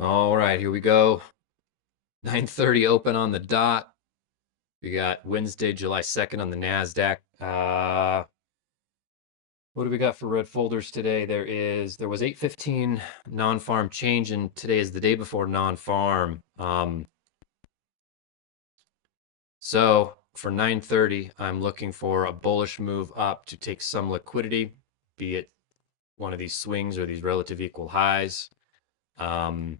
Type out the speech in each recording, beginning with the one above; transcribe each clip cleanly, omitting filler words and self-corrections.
All right, here we go. 9:30 open on the dot. We got Wednesday, July 2nd on the NASDAQ. What do we got for red folders today? There was 8:15 non-farm change, and today is the day before non-farm. So for 9:30, I'm looking for a bullish move up to take some liquidity, be it one of these swings or these relative equal highs. Um,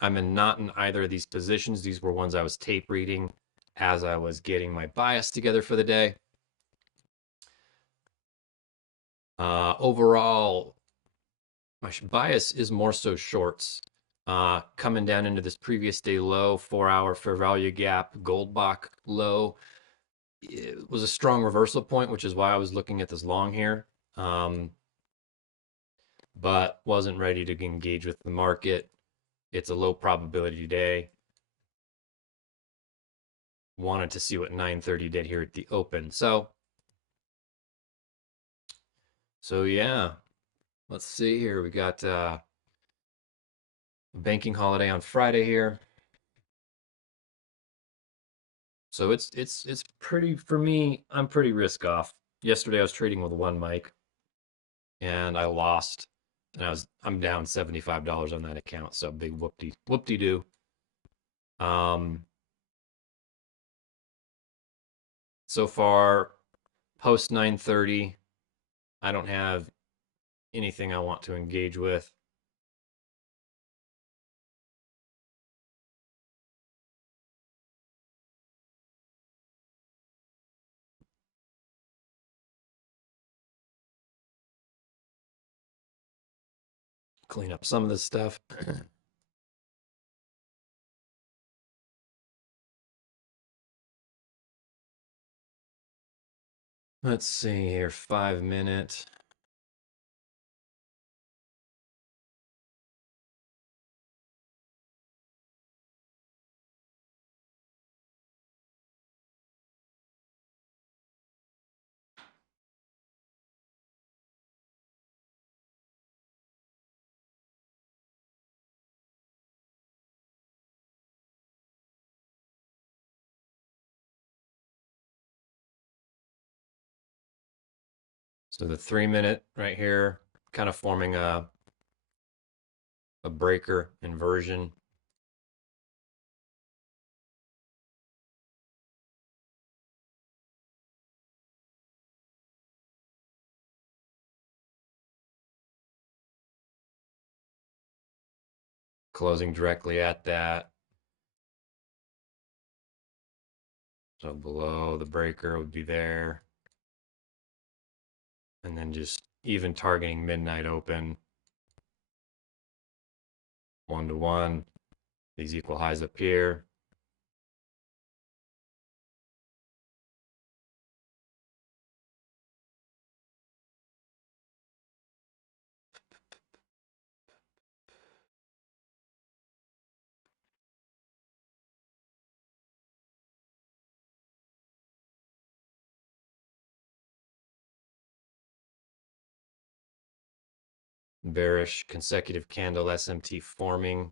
not in either of these positions. These were ones I was tape reading as I was getting my bias together for the day. Overall, my bias is more so shorts. Coming down into this previous day low, 4-hour fair value gap, Goldbach low. It was a strong reversal point, which is why I was looking at this long here. But wasn't ready to engage with the market. It's a low probability day. Wanted to see what 9:30 did here at the open. So yeah, let's see here. We got a banking holiday on Friday here. So it's pretty for me, I'm pretty risk off. Yesterday I was trading with one mic and I lost and I'm down $75 on that account. So big whoop de doo. Um so far post 9:30, I don't have anything I want to engage with. Clean up some of this stuff. Let's see here, 5 minute. So the 3 minute right here, kind of forming a breaker inversion. Closing directly at that. So below the breaker would be there. And then just even targeting midnight open. 1-to-1. These equal highs up here. Bearish consecutive candle SMT forming.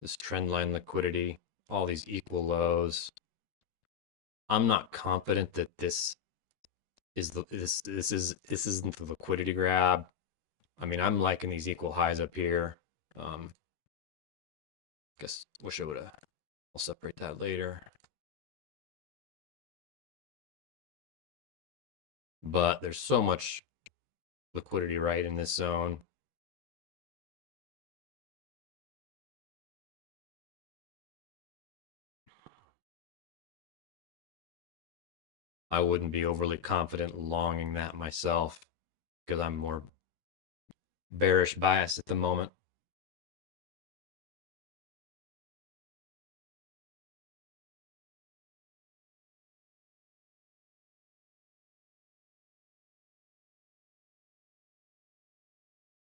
This trend line liquidity, all these equal lows. I'm not confident that this isn't the liquidity grab. I mean, I'm liking these equal highs up here. Guess wish I would have. I'll separate that later. But there's so much liquidity right in this zone. I wouldn't be overly confident longing that myself because I'm more bearish bias at the moment.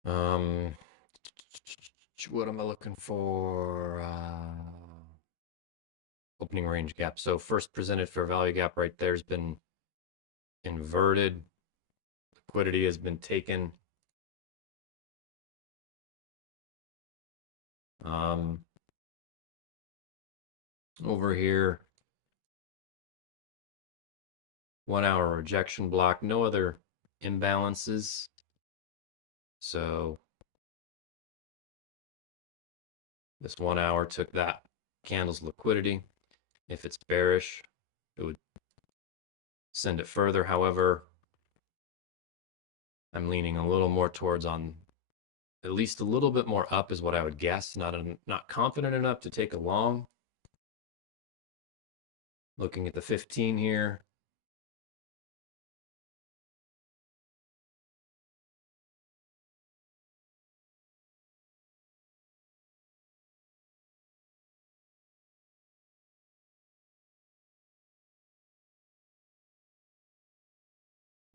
Um, what am I looking for? Opening range gap. So first presented fair value gap right there's been inverted. Liquidity has been taken. Over here, 1 hour rejection block, no other imbalances. So this 1 hour took that candle's liquidity. If it's bearish, it would send it further. However, I'm leaning a little more towards on at least a little bit more up is what I would guess. Not confident enough to take a long. Looking at the 15 here.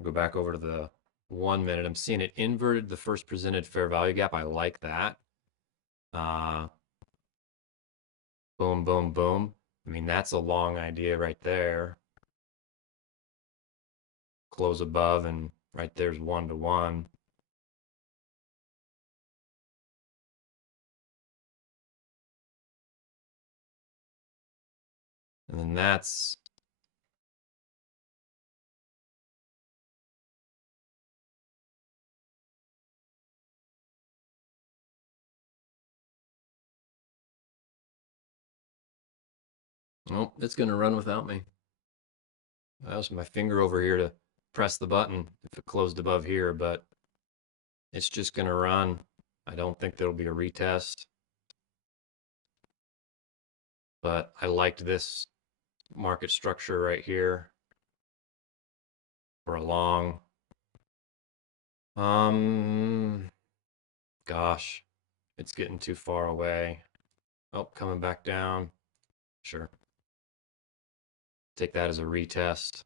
Go back over to the 1 minute. I'm seeing it inverted the first presented fair value gap. I like that. Boom, boom, boom. I mean, that's a long idea right there. Close above, and right there's 1-to-1. And then that's oh, it's going to run without me. That was my finger over here to press the button if it closed above here, but it's just going to run. I don't think there'll be a retest. But I liked this market structure right here for a long. Gosh, it's getting too far away. Oh, coming back down. Sure. Take that as a retest.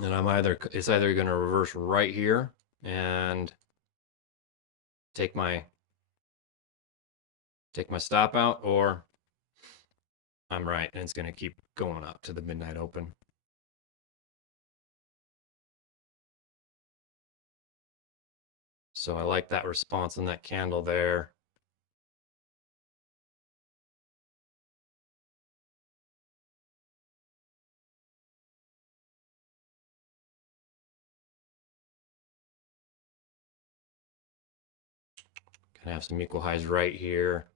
And it's either going to reverse right here and take my stop out, or I'm right and it's going to keep going up to the midnight open. So I like that response in that candle there. Gonna have some equal highs right here.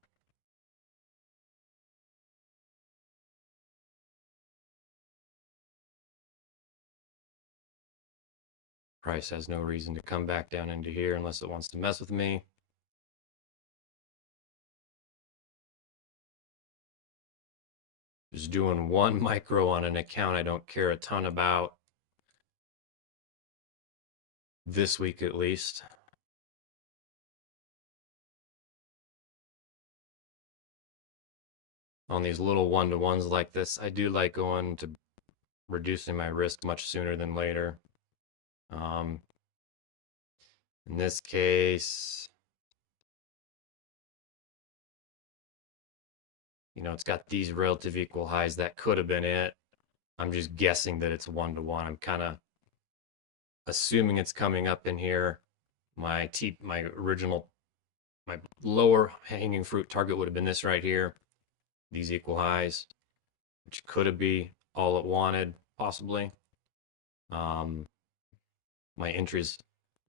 Price has no reason to come back down into here unless it wants to mess with me. Just doing 1 micro on an account I don't care a ton about. This week at least. On these little 1-to-1s like this, I do like going to reducing my risk much sooner than later. In this case, it's got these relative equal highs. That could have been it. I'm just guessing that it's 1-to-1. I'm kind of assuming it's coming up in here. My lower hanging fruit target would have been this right here. These equal highs, which could have been all it wanted, possibly. My entry's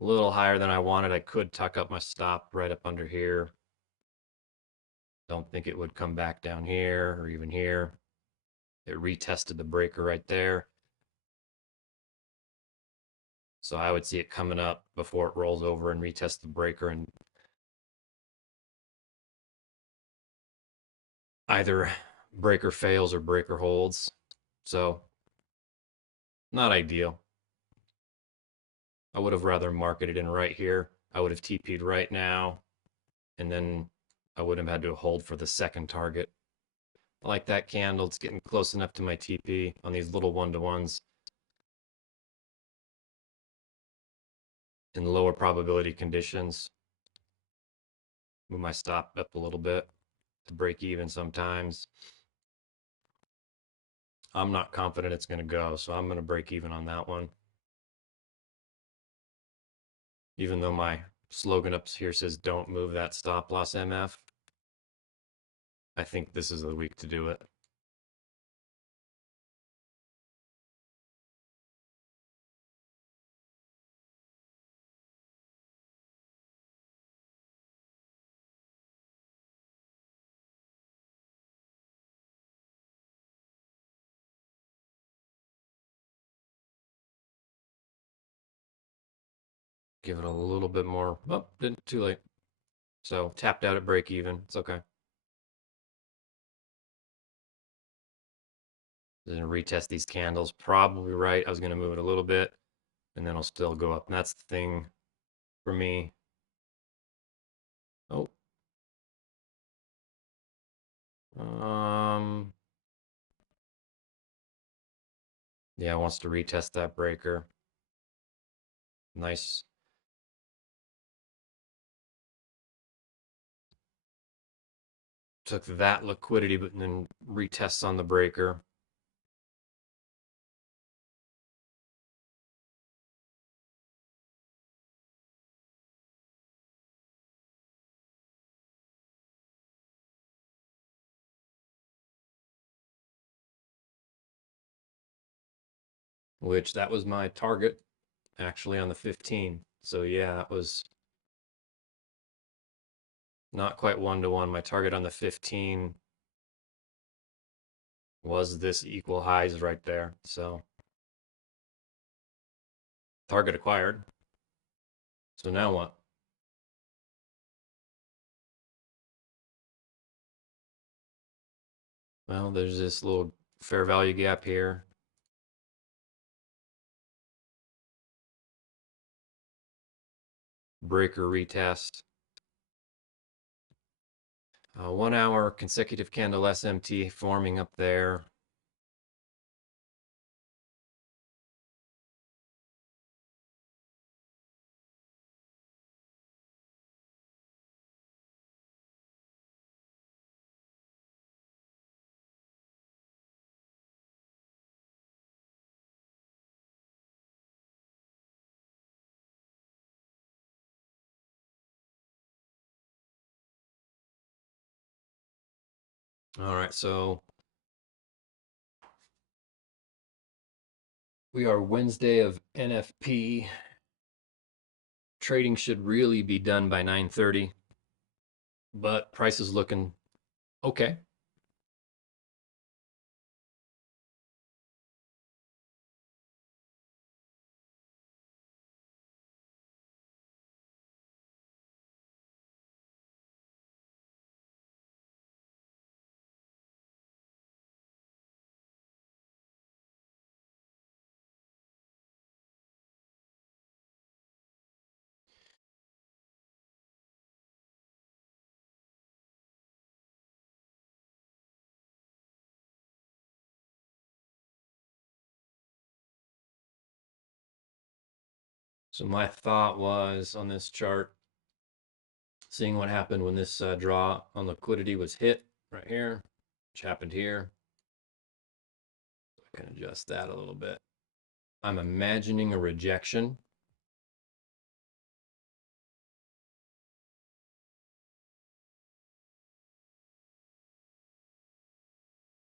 a little higher than I wanted. I could tuck up my stop right up under here. Don't think it would come back down here or even here. It retested the breaker right there. So I would see it coming up before it rolls over and retest the breaker, and either breaker fails or breaker holds. So not ideal. I would have rather marketed in right here. I would have TP'd right now, and then I would have had to hold for the second target. I like that candle. It's getting close enough to my TP on these little 1-to-1s. In lower probability conditions. Move my stop up a little bit to break even sometimes. I'm not confident it's going to go, so I'm going to break even on that one. Even though my slogan up here says don't move that stop loss MF, I think this is the week to do it. Give it a little bit more. Oh, didn't, too late. So tapped out at break even. It's okay. I'm gonna retest these candles. Probably right. I was gonna move it a little bit, and then I'll still go up. And that's the thing for me. Oh, yeah, wants to retest that breaker. Nice. Took that liquidity, but then retests on the breaker. Which that was my target actually on the 15. So yeah, it was not quite 1-to-1. My target on the 15 was this equal highs right there. So target acquired. So now what? Well, there's this little fair value gap here. Breaker retest. 1 hour consecutive candle SMT forming up there. All right, so we are Wednesday of NFP. Trading should really be done by 9:30, but price is looking okay. So my thought was on this chart, seeing what happened when this draw on liquidity was hit right here, which happened here. I can adjust that a little bit. I'm imagining a rejection.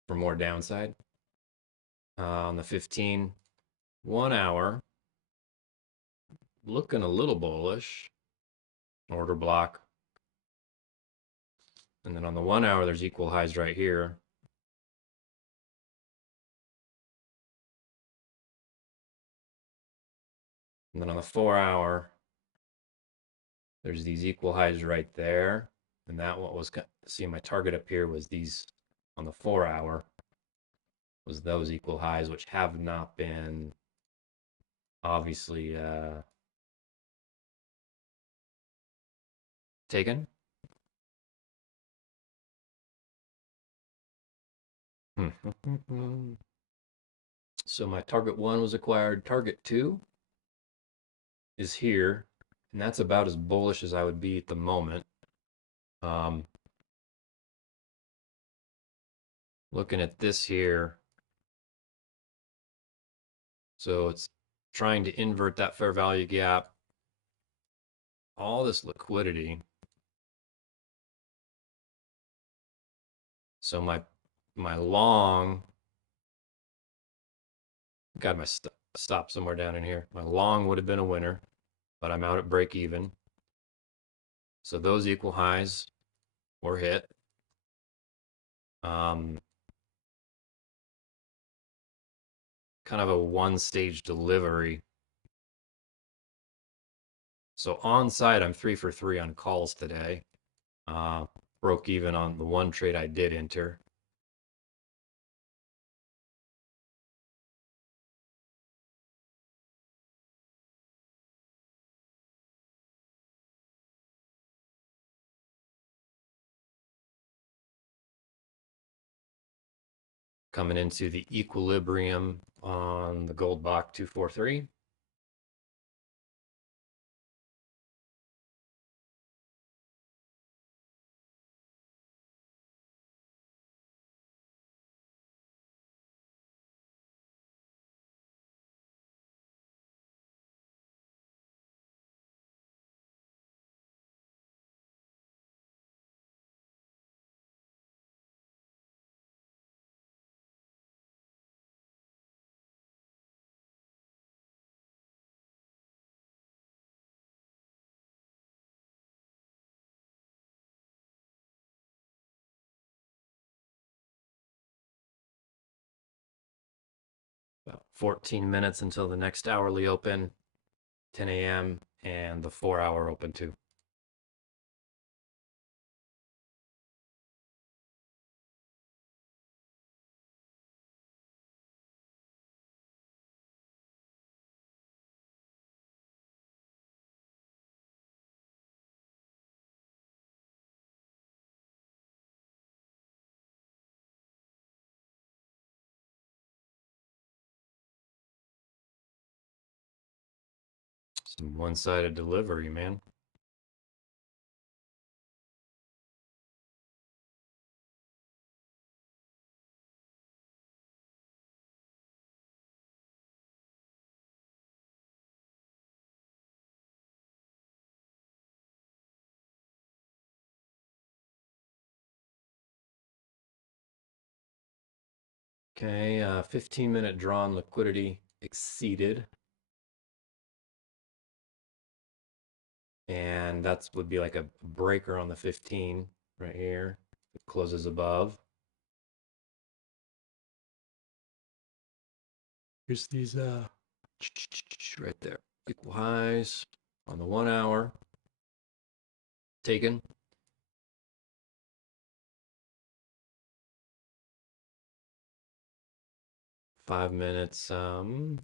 For more downside. On the 15, 1 hour, looking a little bullish. Order block. And then on the 1 hour, there's equal highs right here. And then on the 4 hour, there's these equal highs right there. And that what was, see, my target up here was these on the 4 hour, was those equal highs, which have not been obviously taken. So my target 1 was acquired. Target 2 is here, and that's about as bullish as I would be at the moment. Um, looking at this here, so it's trying to invert that fair value gap. All this liquidity. So my long, got my stop somewhere down in here. My long would have been a winner, but I'm out at break even. So those equal highs were hit. Kind of a one-stage delivery. So on site, I'm 3 for 3 on calls today. Broke even on the one trade I did enter. Coming into the equilibrium on the gold Bach 243. About 14 minutes until the next hourly open, 10 a.m., and the 4-hour open too. Some one-sided delivery, man. Okay, 15-minute drawn liquidity exceeded. And that would be like a breaker on the 15 right here. It closes above. Here's these right there. Equal highs on the 1 hour. Taken. The 5 minutes. Some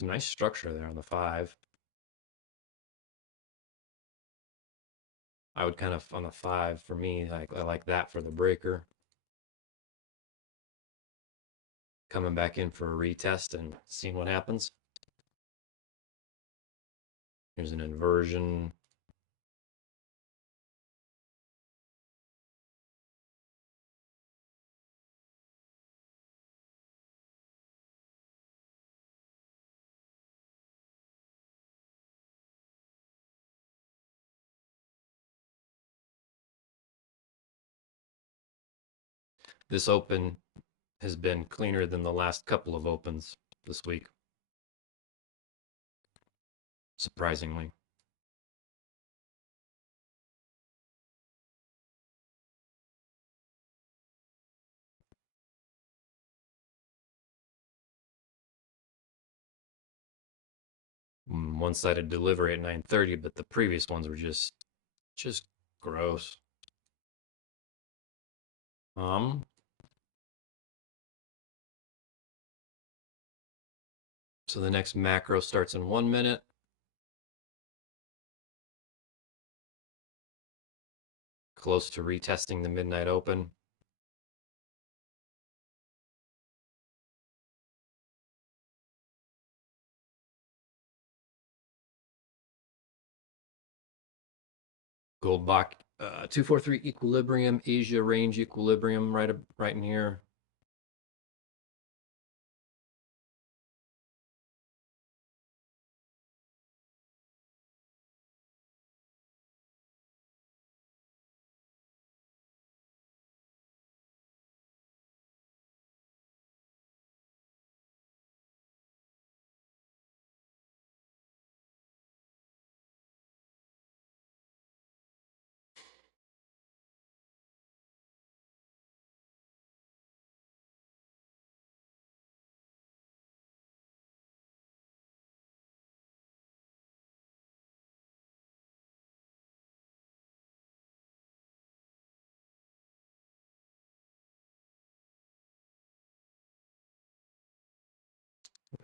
nice structure there on the 5. I would kind of on the 5 for me, like I like that for the breaker. Coming back in for a retest and seeing what happens. Here's an inversion. This open has been cleaner than the last couple of opens this week, surprisingly. One-sided delivery at 9:30, but the previous ones were just gross. So the next macro starts in 1 minute. Close to retesting the midnight open. Gold block 243 equilibrium, Asia range equilibrium right in here.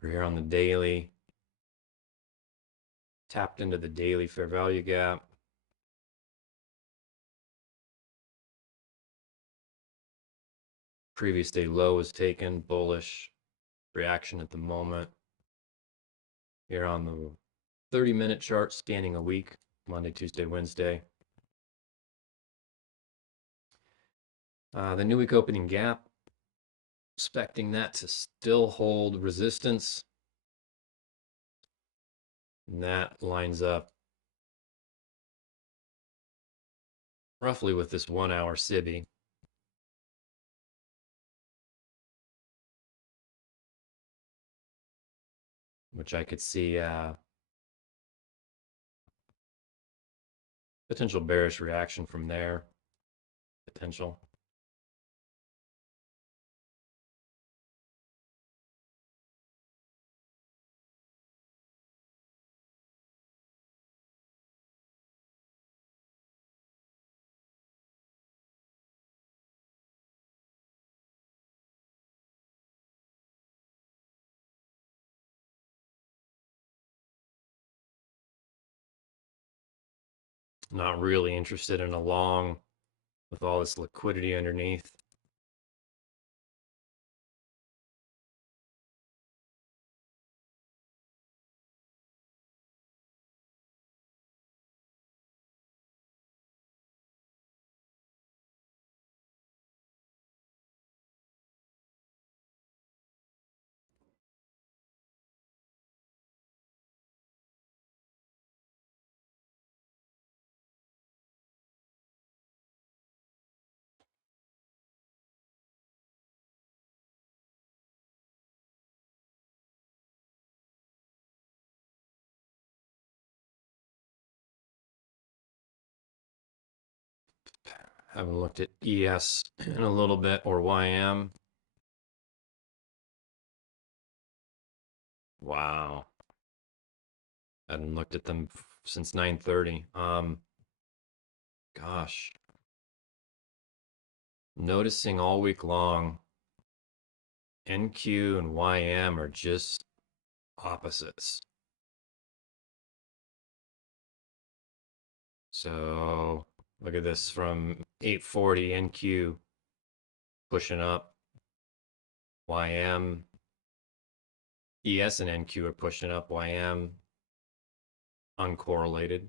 We're here on the daily. Tapped into the daily fair value gap. Previous day low was taken, bullish reaction at the moment. Here on the 30-minute chart, spanning a week, Monday, Tuesday, Wednesday. The new week opening gap, expecting that to still hold resistance. And that lines up roughly with this 1 hour SIBI. Which I could see potential bearish reaction from there. Potential. Not really interested in a long with all this liquidity underneath. Haven't looked at ES in a little bit or YM. Wow. Hadn't looked at them since 9:30. Gosh. Noticing all week long, NQ and YM are just opposites. So look at this from 840 NQ pushing up. YM, ES and NQ are pushing up. YM uncorrelated.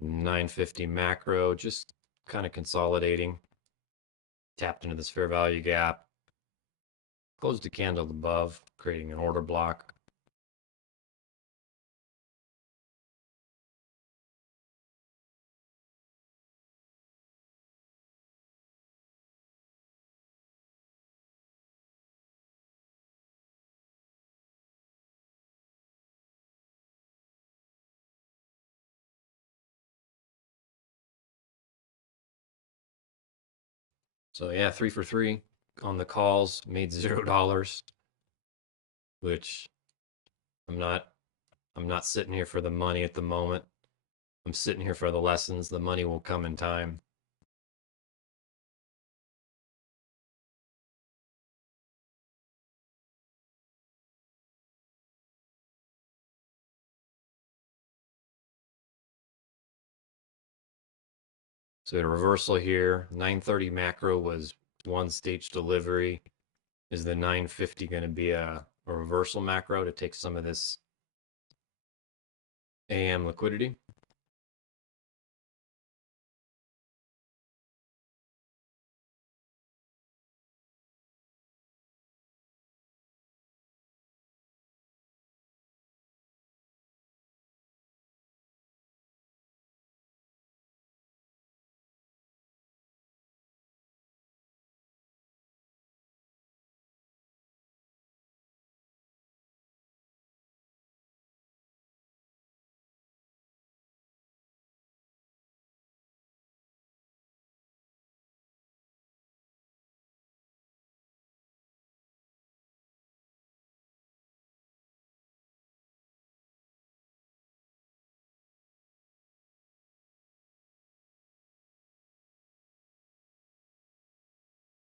$9.50 macro, just kind of consolidating. Tapped into this fair value gap. Closed a candle above, creating an order block. So yeah, 3 for 3 on the calls, made $0, which I'm not sitting here for the money at the moment. I'm sitting here for the lessons. The money will come in time. So the reversal here, 9:30 macro was one stage delivery. Is the 9:50 going to be a reversal macro to take some of this AM liquidity?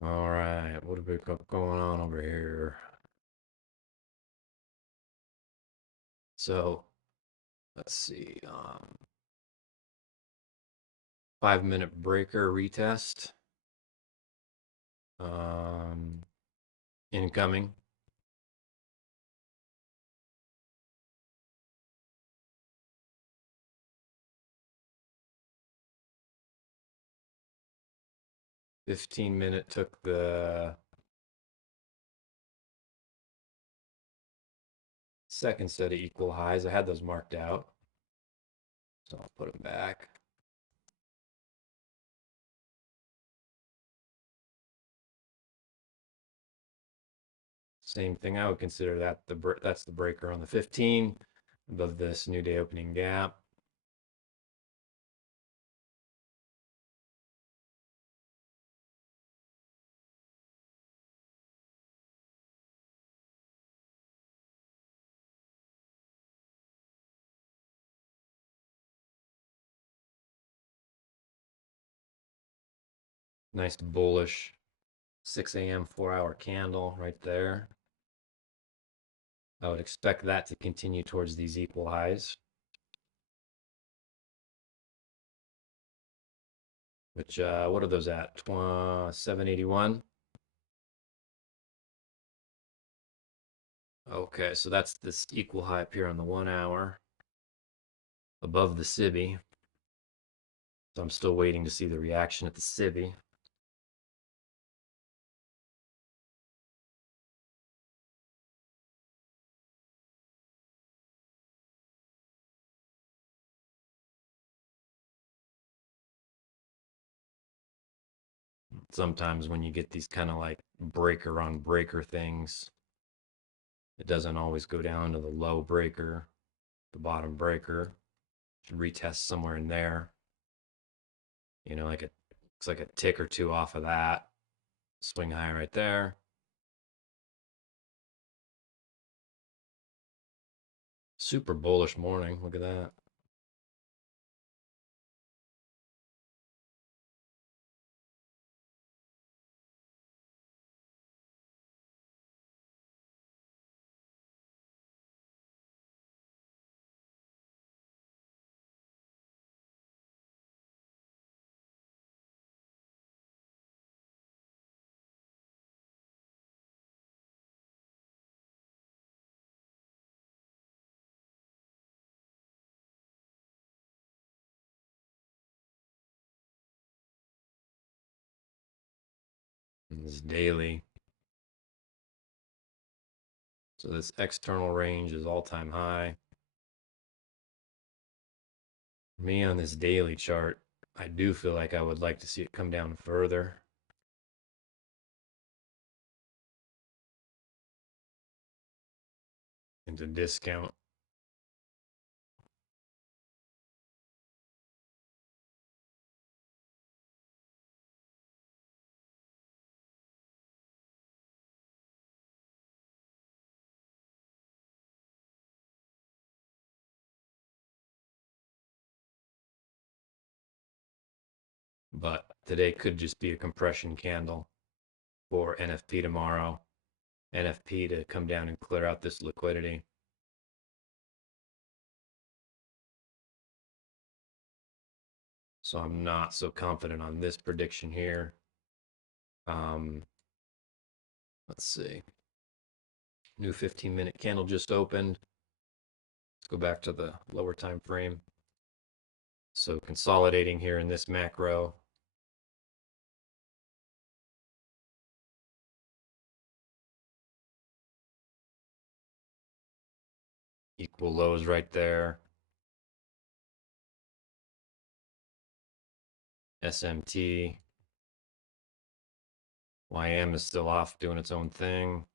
All right, what have we got going on over here? So let's see. 5 minute breaker retest. Um, incoming. $15 took the second set of equal highs. I had those marked out, so I'll put them back. Same thing. I would consider that that's the breaker on the 15 above this new day opening gap. Nice bullish 6 a.m. 4-hour candle right there. I would expect that to continue towards these equal highs, which what are those at? 781. Okay, so that's this equal high up here on the 1 hour above the SIBI. So I'm still waiting to see the reaction at the SIBI. Sometimes when you get these kind of like breaker on breaker things, it doesn't always go down to the low breaker, the bottom breaker. Should retest somewhere in there. You know, like it's like a tick or two off of that. Swing high right there. Super bullish morning. Look at that. And this daily. So this external range is all-time high. Me on this daily chart, I do feel like I would like to see it come down further into discount. but today could just be a compression candle for NFP tomorrow. NFP to come down and clear out this liquidity. So I'm not so confident on this prediction here. Let's see. New 15-minute candle just opened. Let's go back to the lower time frame. So consolidating here in this macro. Equal lows right there. SMT. YM is still off doing its own thing.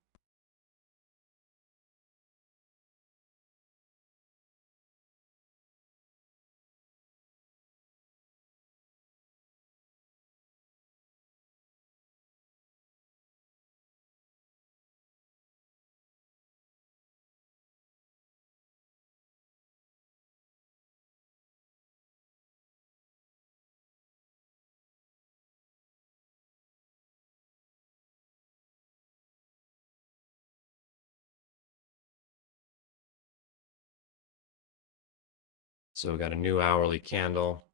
So we got a new hourly candle.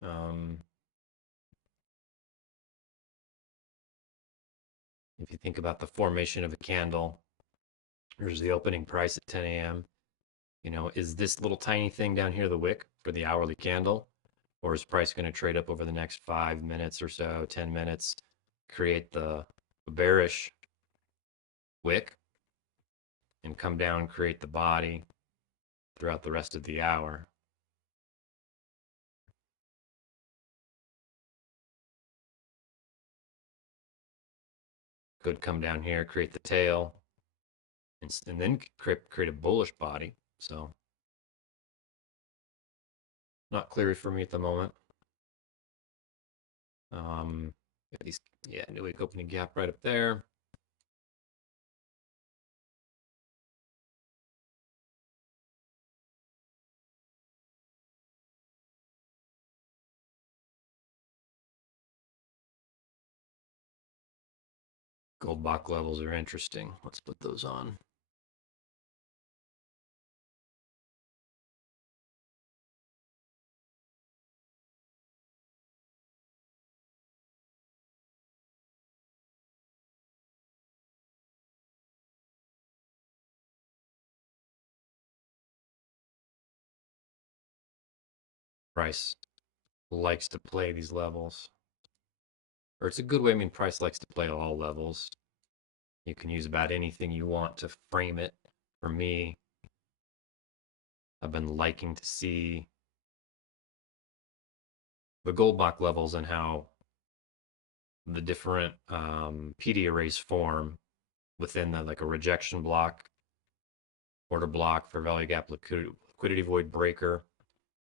If you think about the formation of a candle, there's the opening price at 10 a.m. You know, is this little tiny thing down here the wick for the hourly candle? Or is price going to trade up over the next 5 minutes or so, 10 minutes, create the bearish wick and come down and create the body throughout the rest of the hour? Could come down here, create the tail, and then create a bullish body. So not clear for me at the moment. These, yeah, new wick opening gap right up there. Goldbach levels are interesting. Let's put those on. Price likes to play these levels, or it's a good way. I mean, price likes to play all levels. You can use about anything you want to frame it. For me, I've been liking to see the Goldbach levels and how the different PD arrays form within the, like a rejection block, order block for value gap liquidity void breaker,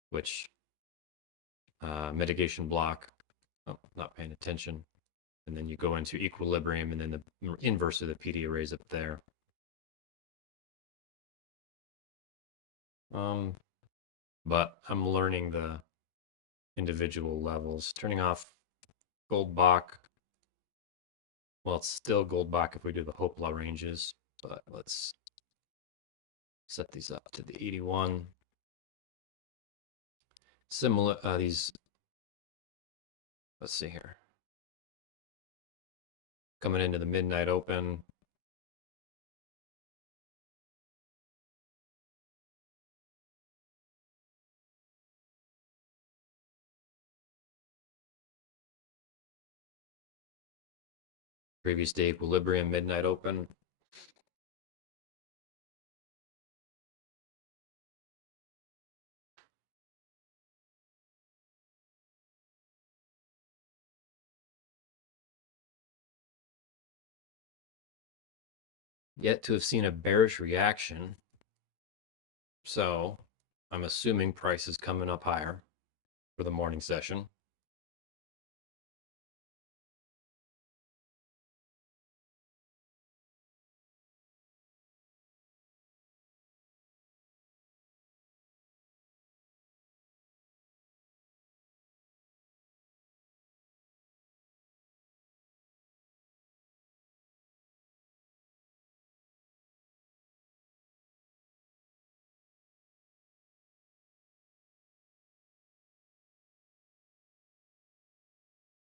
which mitigation block. Oh, not paying attention. And then you go into equilibrium, and then the inverse of the PD arrays up there. But I'm learning the individual levels. Turning off Goldbach. Well, it's still Goldbach if we do the Hopla ranges, but let's set these up to the 81. Similar, these, let's see here. Coming into the midnight open. Previous day equilibrium, midnight open. Yet to have seen a bearish reaction. So I'm assuming price is coming up higher for the morning session.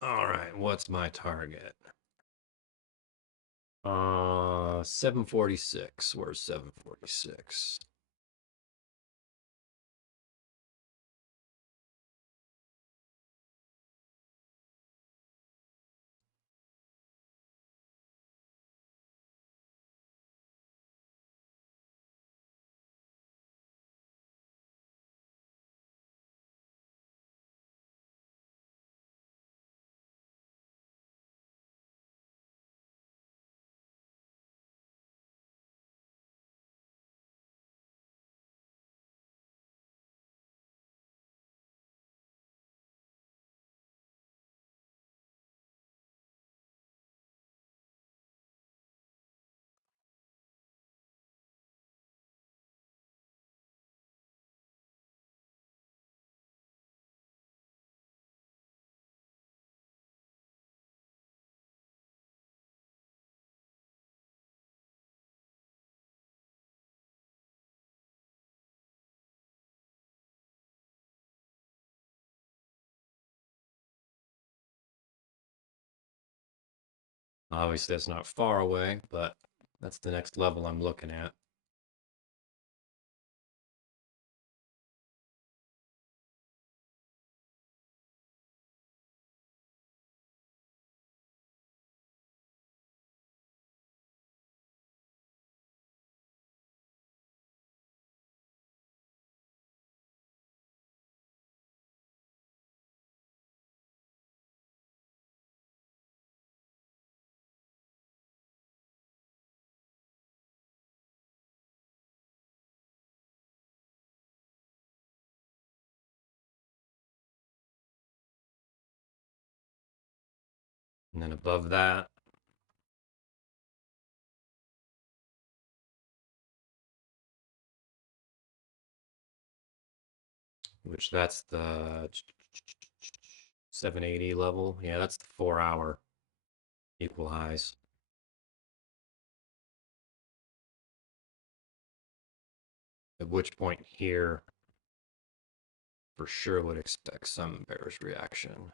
All right, what's my target? 746. Where's 746? Obviously, that's not far away, but that's the next level I'm looking at. And then above that, which that's the 780 level. Yeah, that's the 4 hour equal highs. At which point here, for sure would expect some bearish reaction.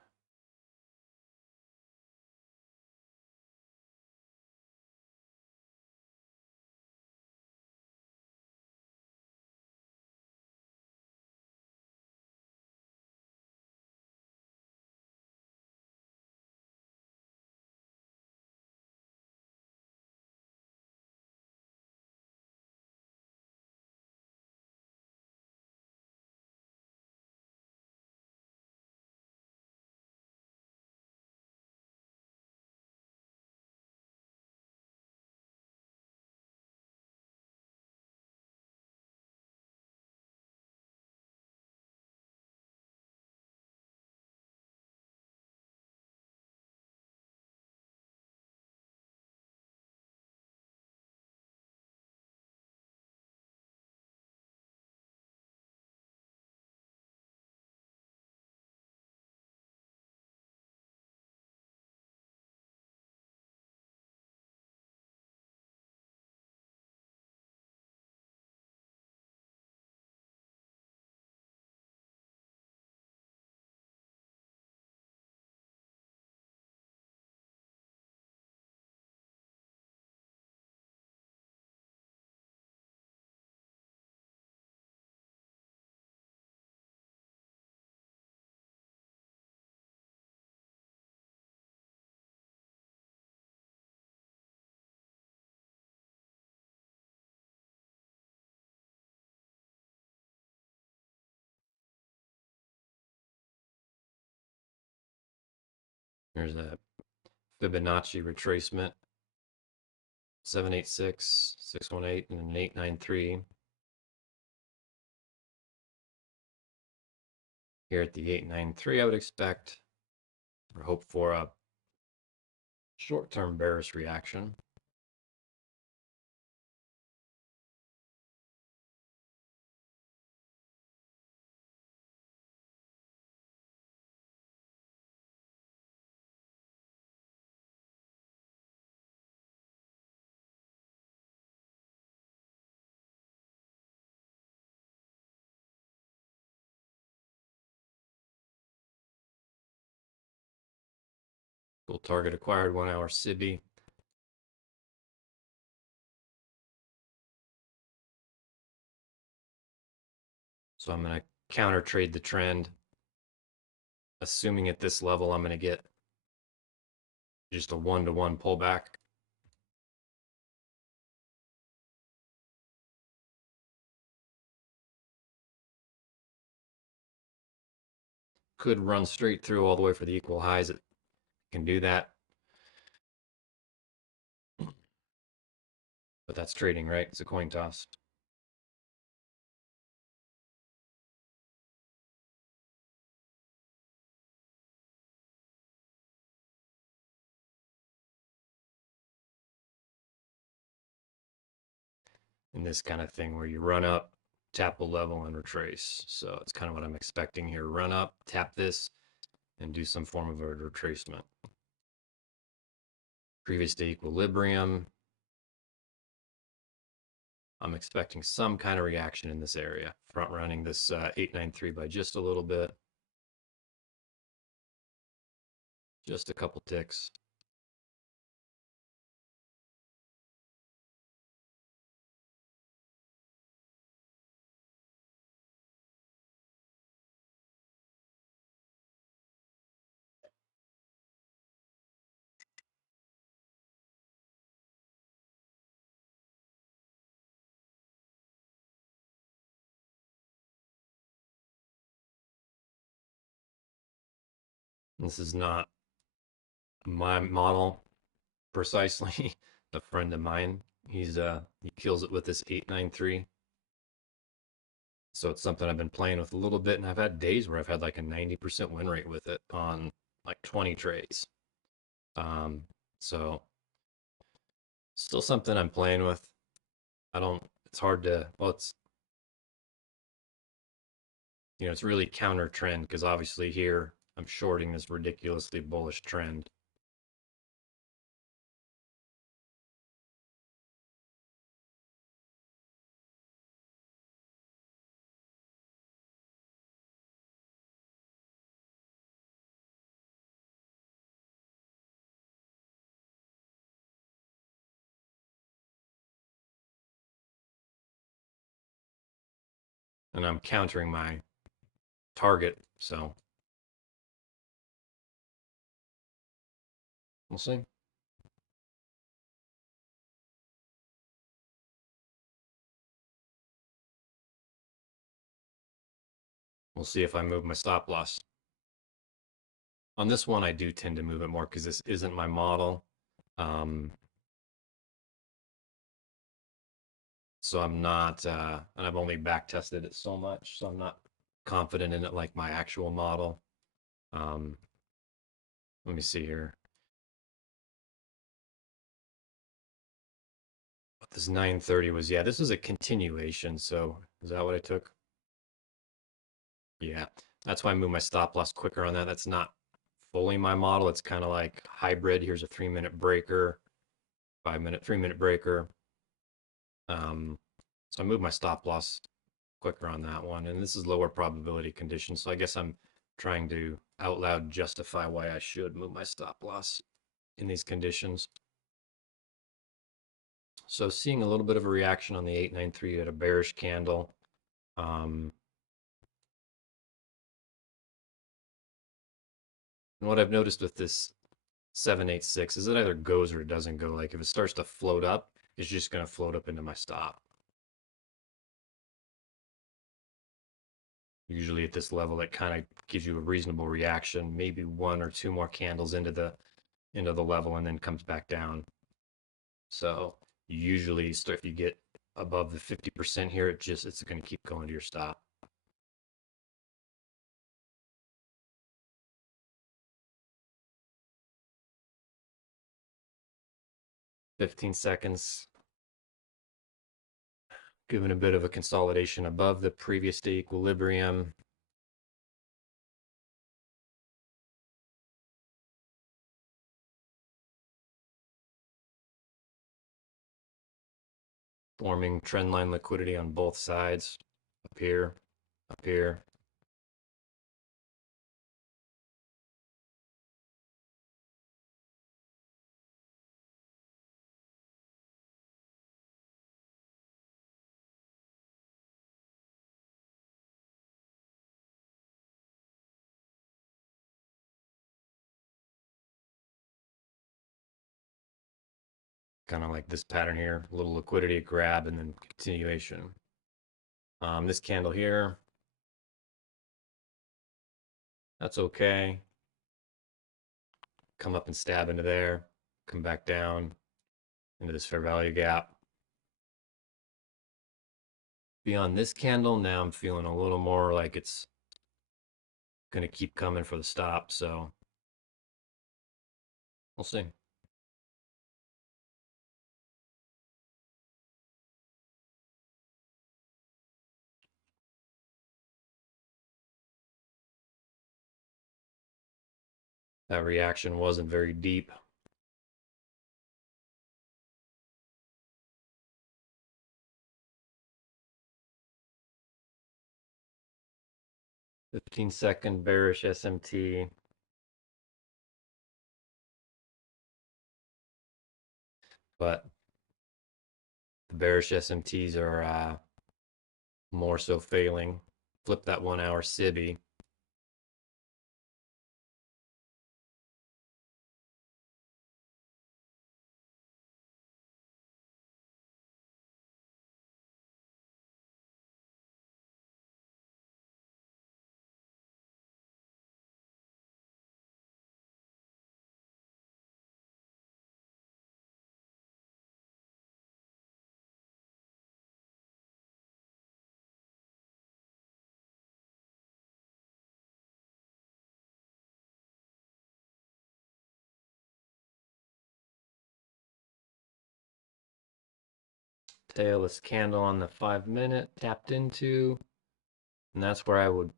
There's that Fibonacci retracement, 786, 618, and an 893. Here at the 893, I would expect or hope for a short-term bearish reaction. Full target acquired, 1 hour SIBI. So I'm going to counter trade the trend, assuming at this level I'm going to get just a 1-to-1 pullback. Could run straight through all the way for the equal highs. It can do that. But that's trading, right? It's a coin toss. In this kind of thing where you run up, tap a level, and retrace. So it's kind of what I'm expecting here. Run up, tap this, and do some form of a retracement. Previous to equilibrium. I'm expecting some kind of reaction in this area. Front running this 893 by just a little bit. Just a couple ticks. This is not my model precisely. A friend of mine, he kills it with this 893. So it's something I've been playing with a little bit, and I've had days where I've had like a 90% win rate with it on like 20 trades. Um, so still something I'm playing with. I don't, it's hard to, well, it's really counter trend because obviously here I'm shorting this ridiculously bullish trend. And I'm countering my target. So we'll see. We'll see if I move my stop loss. On this one, I do tend to move it more because this isn't my model. So I'm not, and I've only back tested it so much, so I'm not confident in it like my actual model. Um, let me see here. What this 930 was, yeah, this is a continuation. So is that what I took? Yeah, that's why I moved my stop loss quicker on that. That's not fully my model. It's kind of like hybrid. Here's a 3-minute breaker, 5-minute, 3-minute breaker. So I moved my stop loss quicker on that one. And this is lower probability conditions. So I guess I'm trying to out loud justify why I should move my stop loss in these conditions. So seeing a little bit of a reaction on the 893 at a bearish candle. And what I've noticed with this 786 is it either goes or it doesn't go. Like if it starts to float up, it's just going to float up into my stop. Usually at this level, it kind of gives you a reasonable reaction, maybe 1 or 2 more candles into the level and then comes back down. So usually if you get above the 50% here, it's going to keep going to your stop. $15 seconds. Giving a bit of a consolidation above the previous day equilibrium. Forming trendline liquidity on both sides. Up here, up here. kind of like this pattern here, a little liquidity grab and then continuation. This candle here, that's okay. Come up and stab into there, come back down into this fair value gap. Beyond this candle, now I'm feeling a little more like it's going to keep coming for the stop. So we'll see. That reaction wasn't very deep. "15-second bearish SMT. But the bearish SMTs are more so failing. Flip that 1 hour SIBI. Tailless candle on the 5-minute tapped into. And that's where I would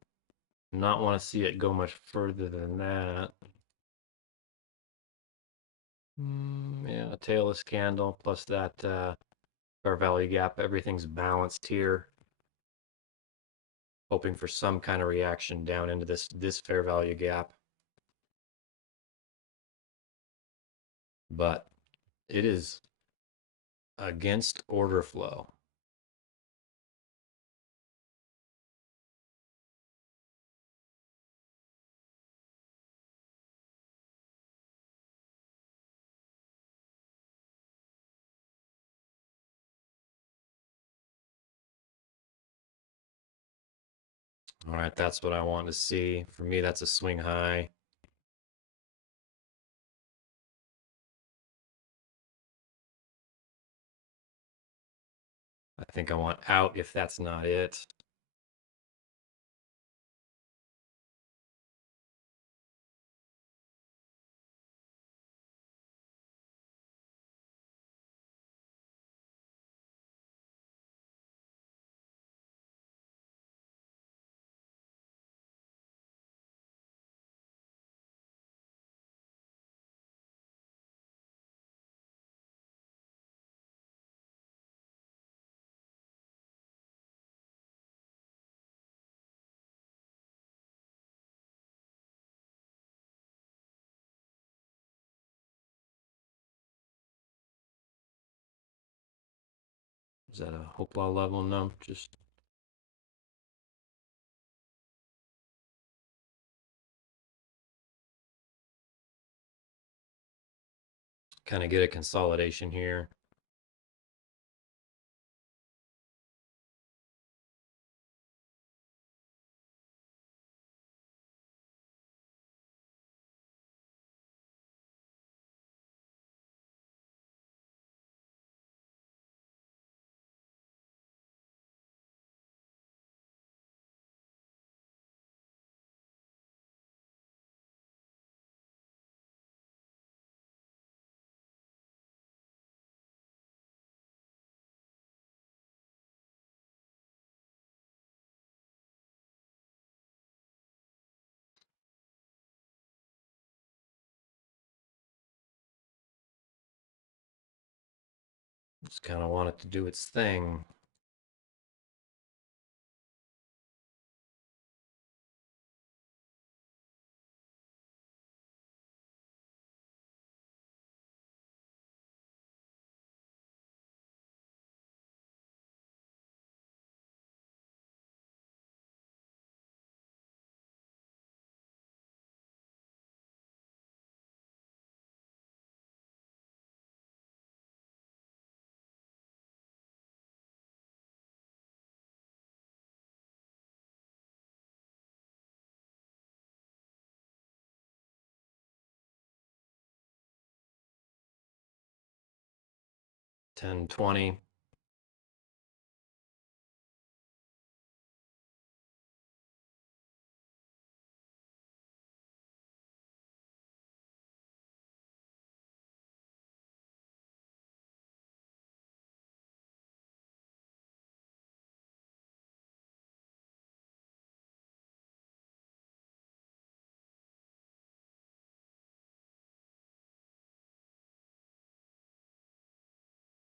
not want to see it go much further than that. Yeah, a tailless candle plus that fair value gap. Everything's balanced here. Hoping for some kind of reaction down into this fair value gap. But it is against order flow. All right, that's what I want to see. For me, that's a swing high. I think I want out if that's not it. Is that a Hopewell level? No, just kind of get a consolidation here. Just kind of want it to do its thing. 10, 20.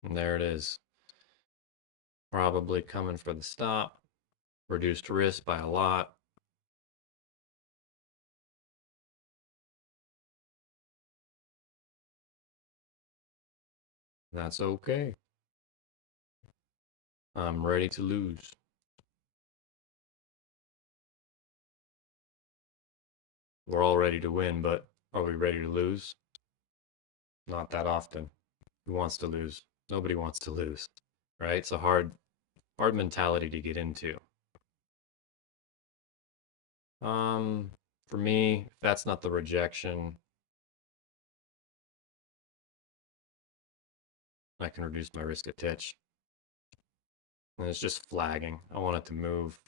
And there it is. Probably coming for the stop. Reduced risk by a lot. That's okay. I'm ready to lose. We're all ready to win, but are we ready to lose? Not that often. Who wants to lose? Nobody wants to lose, right? It's a hard mentality to get into. For me, if that's not the rejection, I can reduce my risk a titch. And it's just flagging. I want it to move.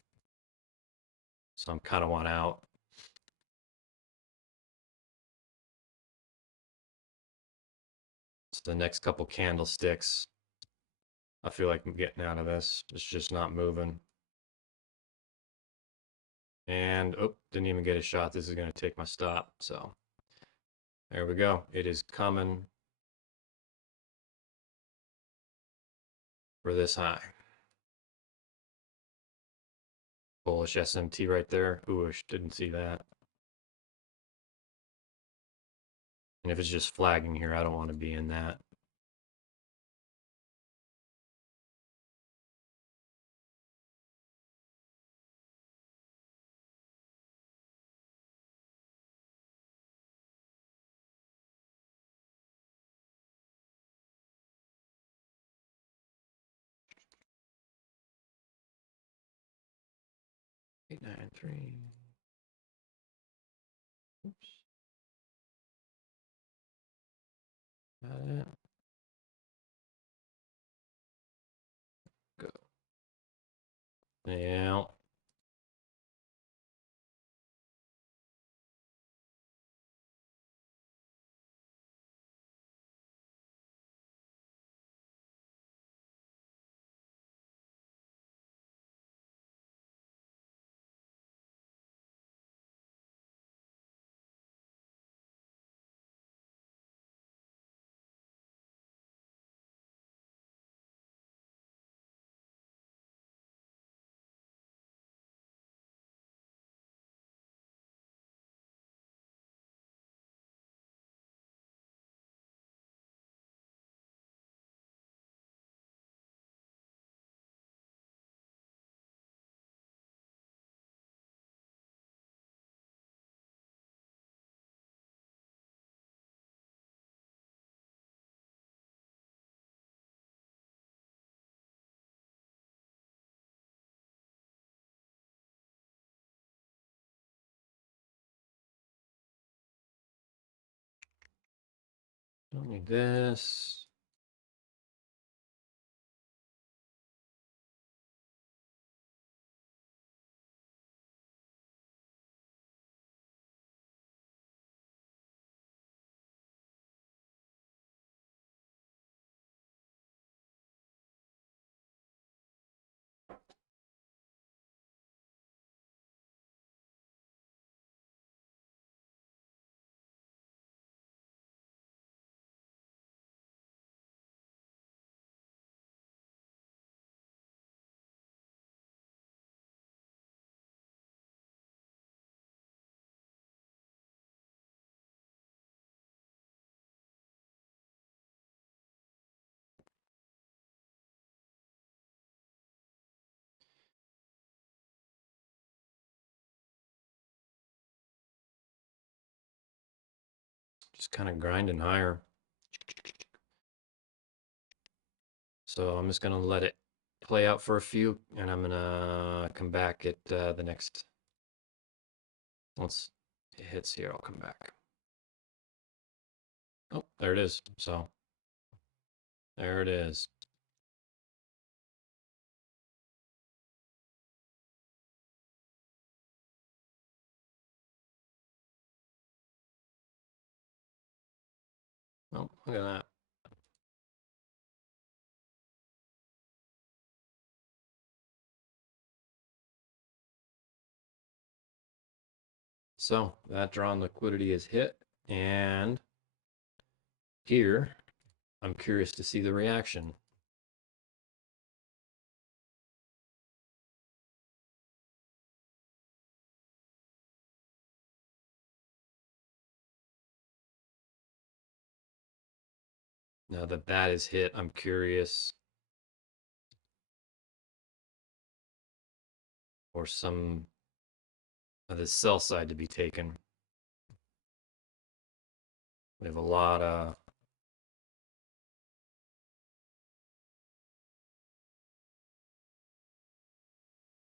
So I'm kind of want out. So the next couple candlesticks, I feel like I'm getting out of this. It's just not moving. And, oh, didn't even get a shot. This is going to take my stop. So there we go. It is coming for this high. Bullish SMT right there. Ooh, I didn't see that. And if it's just flagging here, I don't want to be in that. Eight, 9, 3. Oops. Got it. Go. Yeah. Don't need this. Just kind of grinding higher. So I'm just going to let it play out for a few, and I'm going to come back at the next. Once it hits here, I'll come back. Oh, there it is. So There it is. Oh, look at that. So that drawn liquidity is hit, and here I'm curious to see the reaction. Now that that is hit, I'm curious for some of the sell side to be taken. We have a lot of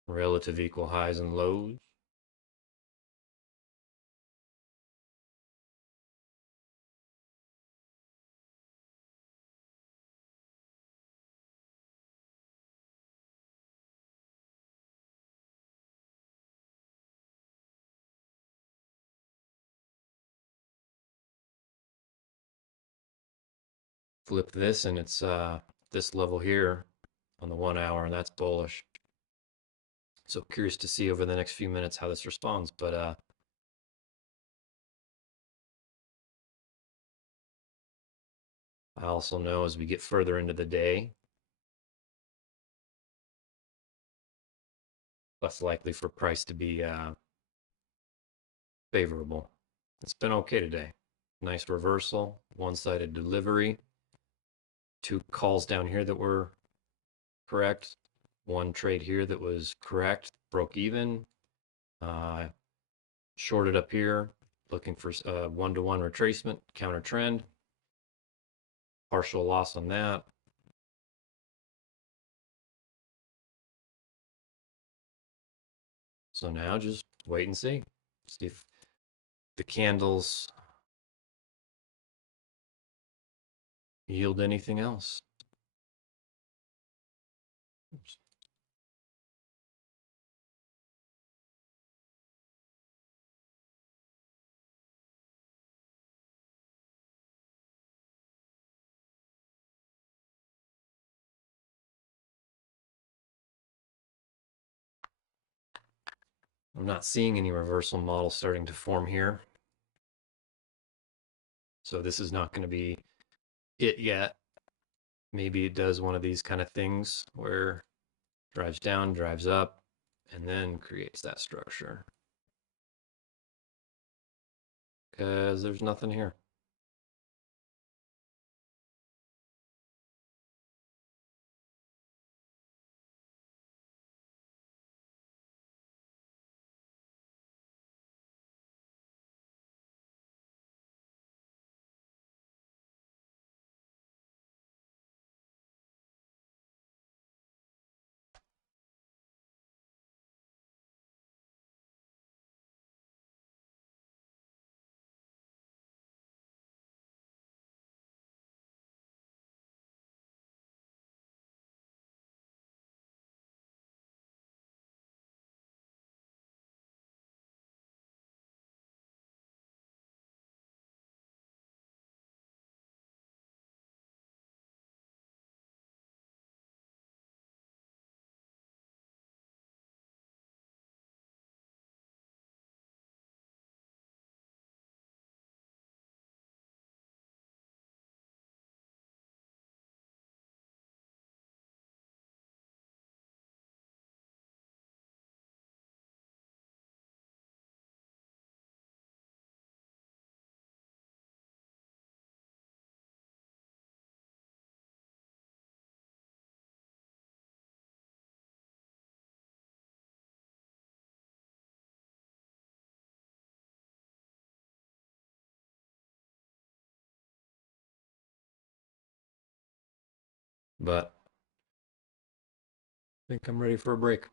relative equal highs and lows. Flip this, and it's this level here on the 1 hour, and that's bullish. So curious to see over the next few minutes how this responds. But I also know as we get further into the day, less likely for price to be favorable. It's been okay today. Nice reversal, one-sided delivery, two calls down here that were correct, one trade here that was correct, broke even, shorted up here, looking for one-to-one retracement, counter trend, partial loss on that. So now just wait and see if the candles yield anything else. Oops. I'm not seeing any reversal model starting to form here. So this is not going to be it yet. Maybe it does one of these kind of things where drives down, drives up, and then creates that structure. Because there's nothing here. But I think I'm ready for a break.